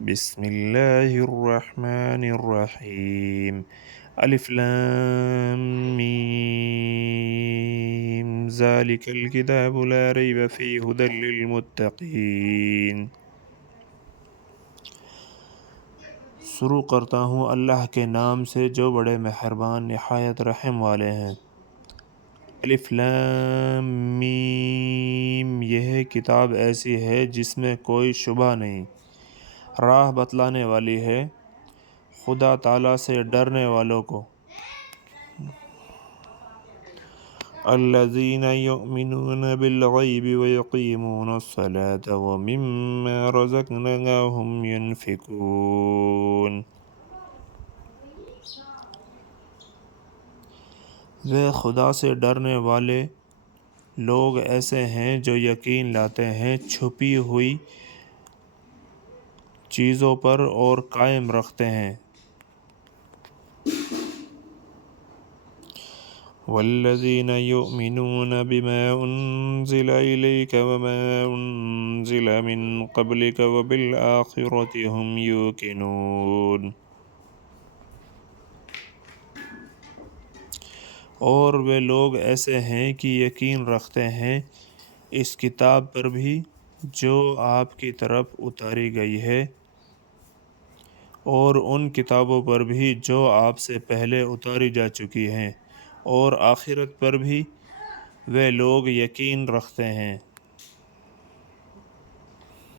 بسم اللہ الرحمن الرحیم الف لام میم ذالک الکتاب لا ریب فیہ ھدی للمتقین۔ شروع کرتا ہوں اللہ کے نام سے جو بڑے مہربان نہایت رحم والے ہیں۔ الف لام میم، یہ کتاب ایسی ہے جس میں کوئی شبہ نہیں، راہ بتلانے والی ہے خدا تعالیٰ سے ڈرنے والوں کو۔ الذین یؤمنون بالغیب ویقیمون الصلاة ومما رزقناہم ینفقون۔ وہ خدا سے ڈرنے والے لوگ ایسے ہیں جو یقین لاتے ہیں چھپی ہوئی چیزوں پر اور قائم رکھتے ہیں۔ والذین یؤمنون بما انزل الیک وما انزل من قبلک وبالآخرۃ هم یوقنون۔ اور وہ لوگ ایسے ہیں کہ یقین رکھتے ہیں اس کتاب پر بھی جو آپ کی طرف اتاری گئی ہے، اور ان کتابوں پر بھی جو آپ سے پہلے اتاری جا چکی ہیں، اور آخرت پر بھی وہ لوگ یقین رکھتے ہیں۔